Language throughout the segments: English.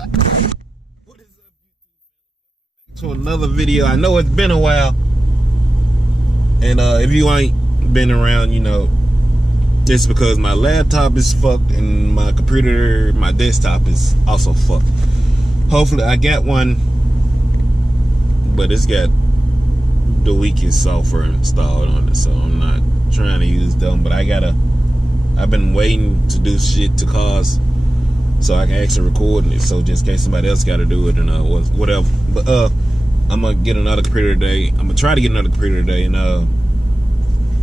What is up, to another video? I know it's been a while, and if you ain't been around, you know, it's because my laptop is fucked and my computer, my desktop is also fucked. Hopefully I got one, but it's got the weakest software installed on it, so I'm not trying to use them. But I've been waiting to do shit to cause so I can actually record it, so just in case somebody else got to do it and whatever. But I'm gonna get another computer today. I'm gonna try to get another computer today, and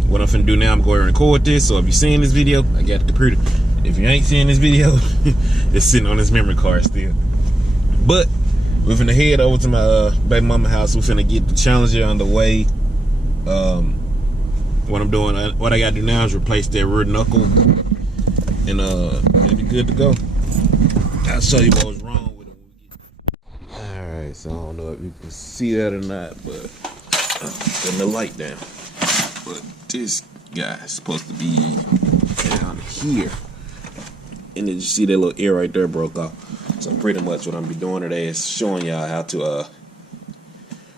what I'm finna do now, I'm going to record this. So if you're seeing this video, I got the computer. If you ain't seeing this video, it's sitting on this memory card still. But we're finna head over to my baby mama house. We're finna get the Challenger on the way. What I'm doing, what I gotta do now is replace that rear knuckle, and it'll be good to go. I'll show you what was wrong with it when we get there. Alright, so I don't know if you can see that or not, but turn the light down. But this guy is supposed to be down here. And then you see that little ear right there broke off. So pretty much what I'm gonna be doing today is showing y'all how to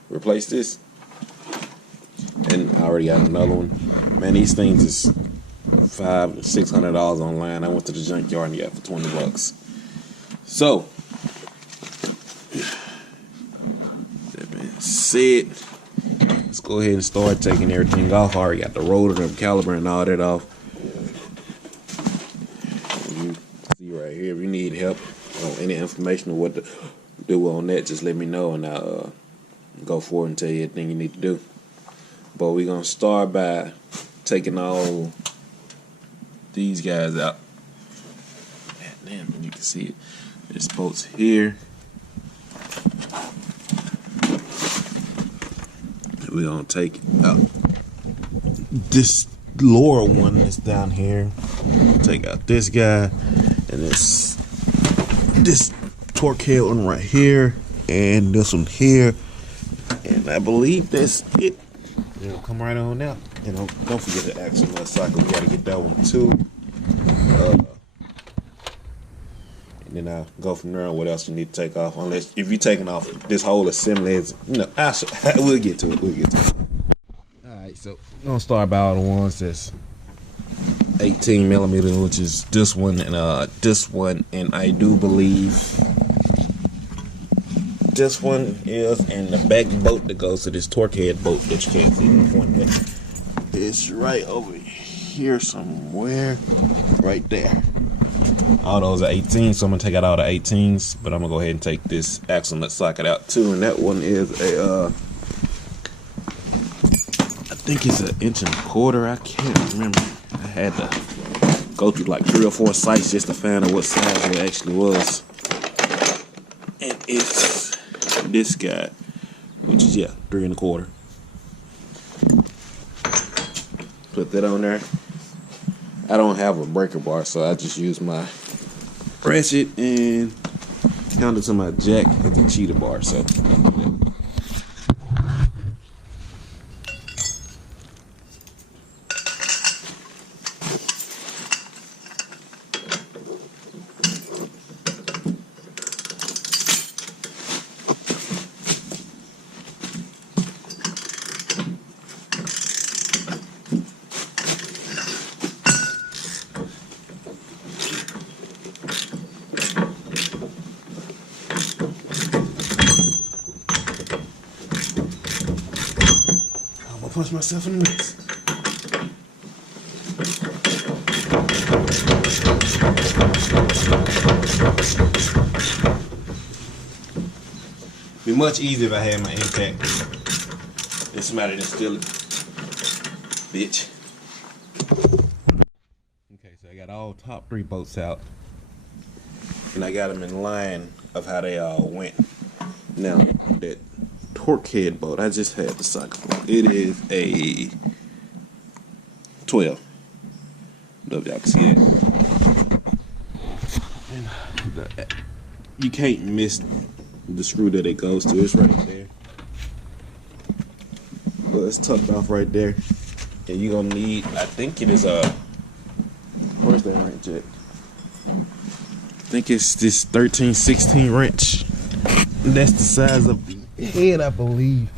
replace this. And I already got another one. Man, these things is $500-600 online. I went to the junkyard and got for $20. So that being said, let's go ahead and start taking everything off. I already got the rotor, the caliper, and all that off. You see right here, if you need help on any information on what to do on that, just let me know, and I'll go forward and tell you everything you need to do. But we're gonna start by taking all these guys out. Damn, you can see it. There's bolts here. We're gonna take out this lower one that's down here. Take out this guy and this torque head one right here, and this one here, and I believe that's it. You know, come right on out. You know, don't forget the axle nut socket. We gotta get that one too. And then I'll go from there on what else you need to take off. Unless if you're taking off this whole assembly, is, you know, we'll get to it. We'll get to it. All right, so I'm gonna start by all the ones that's 18 millimeters, which is this one and I do believe this one is, and the back bolt that goes to this torque head bolt that you can't see in the front head. It's right over here somewhere, right there. All those are 18, so I'm gonna take out all the 18s, but I'm gonna go ahead and take this axle nut socket out too, and that one is a I think it's 1.25 inches. I can't remember. I had to go through like 3 or 4 sites just to find out what size it actually was, and it's this guy, which is 3 1/4. Put that on there. I don't have a breaker bar, so I just use my ratchet and handle to my jack with the cheetah bar. So punch myself in the mess. Be much easier if I had my intact. It's somebody that's steal it. Bitch. Okay, so I got all top 3 bolts out, and I got them in line of how they all went. Now that torque head bolt, I just had the socket. It is a 12. I don't know if y'all can see that. You can't miss the screw that it goes to. It's right there. But it's tucked off right there. And you're gonna need, I think it is a, where's that wrench at? think it's this 13-16 wrench. That's the size of the head, I believe.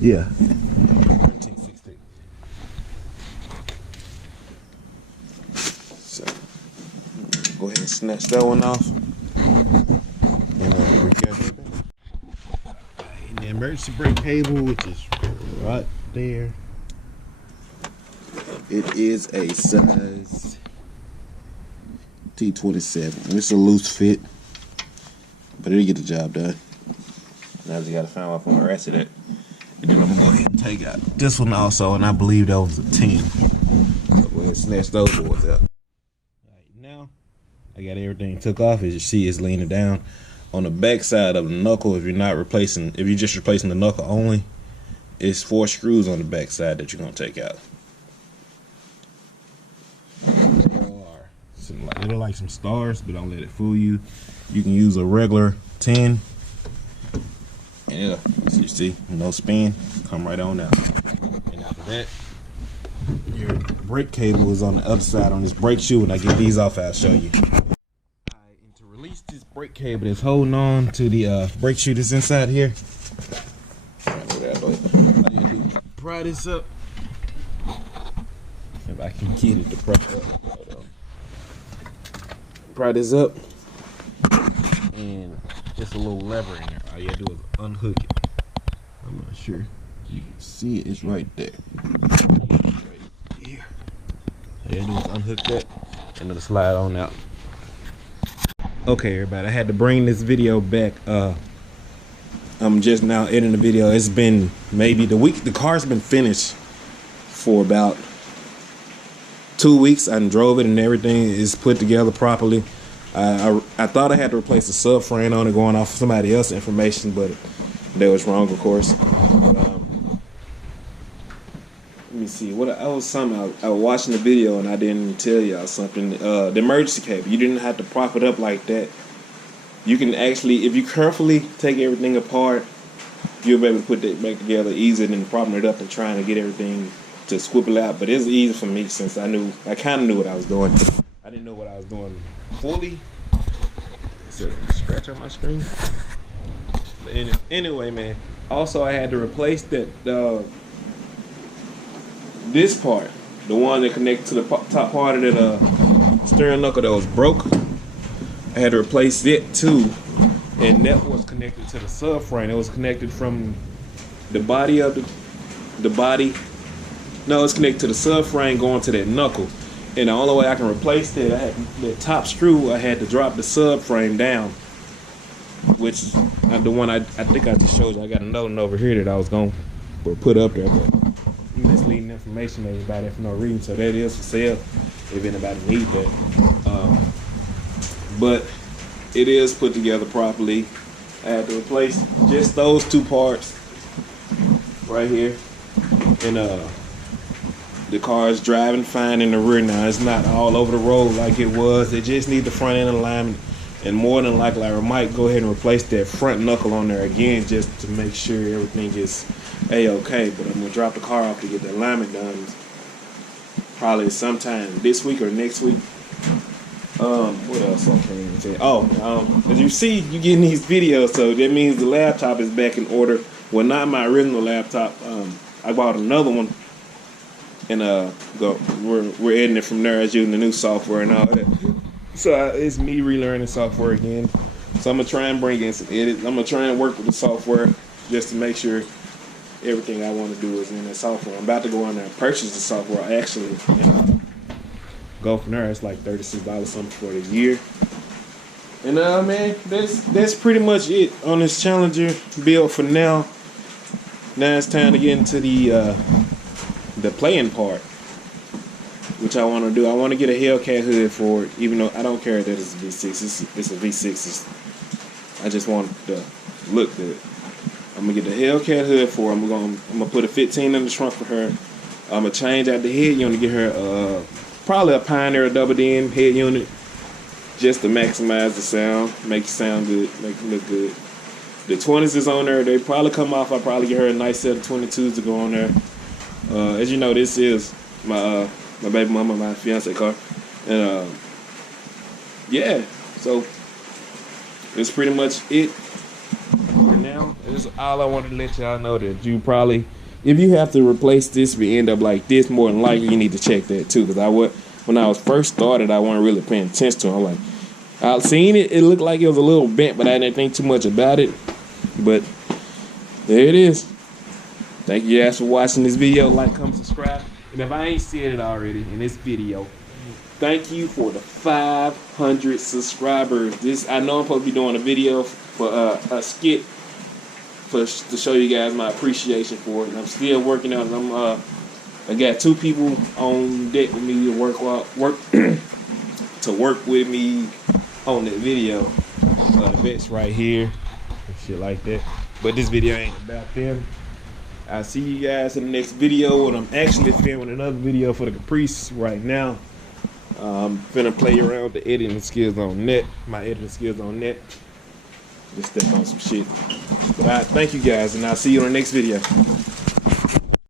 Yeah. 13-16. So go ahead and snatch that one off. And recap. And the emergency brake cable, which is right there. It is a size T27. It's a loose fit, but it'll get the job done. Now I just gotta find out where my rest of it. And then I'm gonna go ahead and take out this one also, and I believe that was a 10. So go ahead and snatch those boards out. Alright, now I got everything took off. As you see, it's leaning down. On the back side of the knuckle, if you're just replacing the knuckle only, it's 4 screws on the back side that you're gonna take out. They look like some stars, but don't let it fool you. You can use a regular 10, and it'll, you see, no spin, come right on out. And after that, your brake cable is on the other side on this brake shoe. When I get these off, I'll show you. Alright, and to release this brake cable that's holding on to the brake shoe that's inside here, all you gotta do is pry this up. If I can get it to pry up. Pry this up, and just a little lever in there. All you gotta do is unhook it. I'm not sure you can see it. It's right there. Right here. All you gotta do is unhook that, and it'll slide on out. Okay, everybody, I had to bring this video back. I'm just now editing the video. It's been maybe the car's been finished for about 2 weeks. I drove it and everything is put together properly. I thought I had to replace the subframe on it, going off of somebody else's information, but that was wrong, of course. But, let me see. I was watching the video and I didn't tell y'all something. The emergency cable, you didn't have to prop it up like that. You can actually, if you carefully take everything apart, you'll be able to put that back together easier than propping it up and trying to get everything to swivel out. But it's easy for me since I kind of knew what I was doing. I didn't know what I was doing fully. Is there a scratch on my screen? But anyway, man. Also, I had to replace that this part, the one that connected to the top part of that steering knuckle that was broke. I had to replace it too, and that was connected to the subframe. It was connected from the body of the body. No, it's connected to the subframe going to that knuckle. And the only way I can replace that, I had the top screw, I had to drop the subframe down, which the one I think I just showed you. I got another one over here that I was going to put up there, but misleading information to everybody for no reason. So that is for sale if anybody needs that. But it is put together properly. I had to replace just those 2 parts right here. And the car is driving fine in the rear now. It's not all over the road like it was. It just needs the front end alignment, and more than likely I might go ahead and replace that front knuckle on there again just to make sure everything is a-okay. But I'm gonna drop the car off to get the alignment done probably sometime this week or next week. What else I can even say? As you see, you getting these videos, so that means the laptop is back in order. Well, not my original laptop. I bought another one. And we're editing it from there, as using the new software and all that. So it's me relearning software again. So I'm gonna try and bring in some edits. I'm gonna try and work with the software just to make sure everything I want to do is in that software. I'm about to go in there and purchase the software actually. And, go from there. It's like $36 something for the year. And man, that's pretty much it on this Challenger build for now. Now it's time to get into the playing part, which I want to do. I want to get a Hellcat hood for it, even though I don't care that it's a V6. It's a V6. I just want the look good. I'm gonna get the Hellcat hood for her. I'm gonna put a 15 in the trunk for her. I'm gonna change out the head unit, get her probably a Pioneer double din head unit, just to maximize the sound, make it sound good, make it look good. The 20s is on there. They probably come off. I'll probably get her a nice set of 22s to go on there. As you know, this is my my baby mama, my fiance car, and yeah. So that's pretty much it for now. That's all I wanted to let y'all know, that you probably, if you have to replace this, if you end up like this, more than likely you need to check that too. Because when I was first started, I wasn't really paying attention to it. I'm like, I seen it. It looked like it was a little bent, but I didn't think too much about it. But there it is. Thank you guys for watching this video. Like, comment, subscribe. And if I ain't said it already in this video, thank you for the 500 subscribers. I know I'm supposed to be doing a video for a skit to show you guys my appreciation for it. And I'm still working on it. I got 2 people on deck with me to work to work with me on that video. The vets right here and shit like that. But this video ain't about them. I'll see you guys in the next video, and I'm actually filming another video for the Caprice right now. I'm finna play around with the editing skills on net, my editing skills on net. Just step on some shit. But I thank you guys, and I'll see you on the next video.